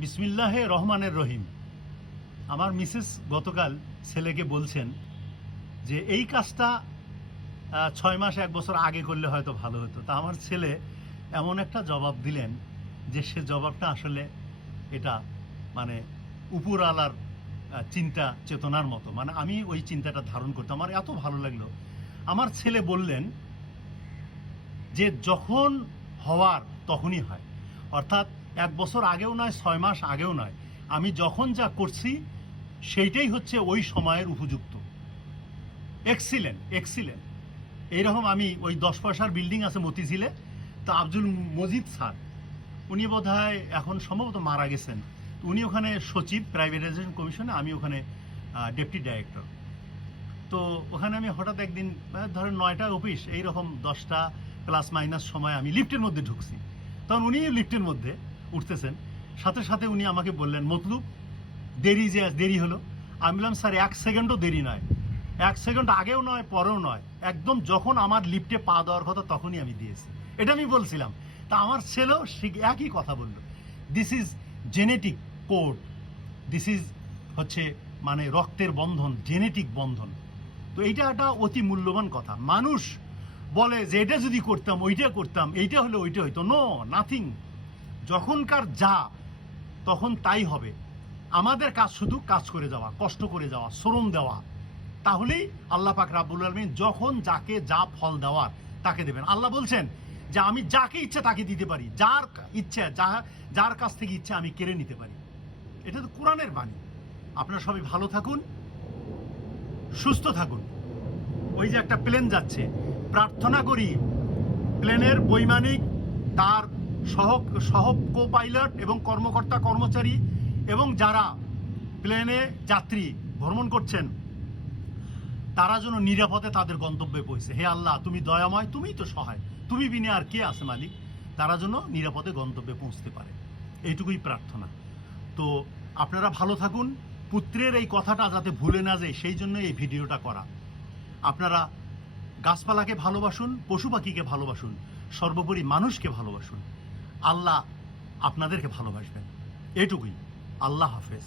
বিসমিল্লাহে রহমানের রহিম। আমার মিসেস গতকাল ছেলেকে বলছেন যে এই কাজটা 6 মাস 1 বছর আগে করলে হয়তো ভালো হতো। তা আমার ছেলে এমন একটা জবাব দিলেন যে সে জবাবটা আসলে এটা মানে উপরওয়ালার চিন্তা চেতনার মতো। মানে আমি ওই চিন্তাটা ধারণ করতে আমার এত ভালো লাগলো। আমার ছেলে বললেন যে যখন হওয়ার তখনই হয়, অর্থাৎ 1 বছর আগেও নয়, 6 মাস আগেও নয়, আমি যখন যা করছি সেইটাই হচ্ছে ওই সময়ের উপযুক্ত। Excellent excellent. এইরকম আমি ওই 10 পয়সার বিল্ডিং আছে মতিঝিলে, তো আব্দুল মজিদ স্যার, উনি বোধহয় এখন সম্ভবত মারা গেছেন। উনি ওখানে সচিব প্রাইভেটাইজেশন কমিশনে, আমি ওখানে ডেপুটি ডাইরেক্টর। তো ওখানে আমি হঠাৎ একদিন ধরেন 9টায় অফিস, এইরকম 10টা প্লাস মাইনাস সময় আমি লিফটের মধ্যে ঢুকছি। তখন উনি লিফটের মধ্যে উঠতেছেন, সাথে সাথে উনি আমাকে বললেন, মতলুব দেরি হলো। আমি বললাম, স্যার 1 সেকেন্ডও দেরি নয়, 1 সেকেন্ড আগেও নয় পরেও নয়, একদম যখন আমার লিফটে পা দেওয়ার কথা তখনই আমি দিয়েছি। এটা আমি বলছিলাম। তা আমার ছেলেও একই কথা বলল, this is genetic code, this is হচ্ছে মানে রক্তের বন্ধন, জেনেটিক বন্ধন। তো এইটা একটা অতি মূল্যবান কথা। মানুষ বলে যে এটা যদি করতাম, ওইটা করতাম, এইটা হলে ওইটা হইতো। No, nothing. যখনকার যা তখন তাই হবে। আমাদের কাজ শুধু কাজ করে যাওয়া, কষ্ট করে যাওয়া, শ্রম দেওয়া। তাহলেই আল্লাহ পাক রাব্বুল আলামিন যখন যাকে যা ফল দেওয়ার তাকে দেবেন। আল্লাহ বলছেন যে আমি যাকে ইচ্ছা তাকে দিতে পারি, যার ইচ্ছা যার কাছ থেকে ইচ্ছা আমি কেড়ে নিতে পারি। এটা তো কোরআনের বাণী। আপনারা সবাই ভালো থাকুন, সুস্থ থাকুন। ওই যে একটা প্লেন যাচ্ছে, প্রার্থনা করি প্লেনের বৈমানিক, তার সহ কো পাইলট এবং কর্মকর্তা কর্মচারী এবং যারা প্লেনে যাত্রী ভ্রমণ করছেন, তারা যেন নিরাপদে তাদের গন্তব্যে পৌঁছে। হে আল্লাহ, তুমি দয়াময়, তুমিই তো সহায়, তুমি বিনে আর কে আছে মালিক। তারা যেন নিরাপদে গন্তব্যে পৌঁছতে পারে, এইটুকুই প্রার্থনা। তো আপনারা ভালো থাকুন। পুত্রের এই কথাটা যাতে ভুলে না যায়, সেই জন্য এই ভিডিওটা করা। আপনারা গাছপালাকে ভালোবাসুন, পশু পাখিকে ভালোবাসুন, সর্বোপরি মানুষকে ভালোবাসুন। আল্লাহ আপনাদেরকে ভালোবাসবেন। এটুকুই। আল্লাহ হাফেজ।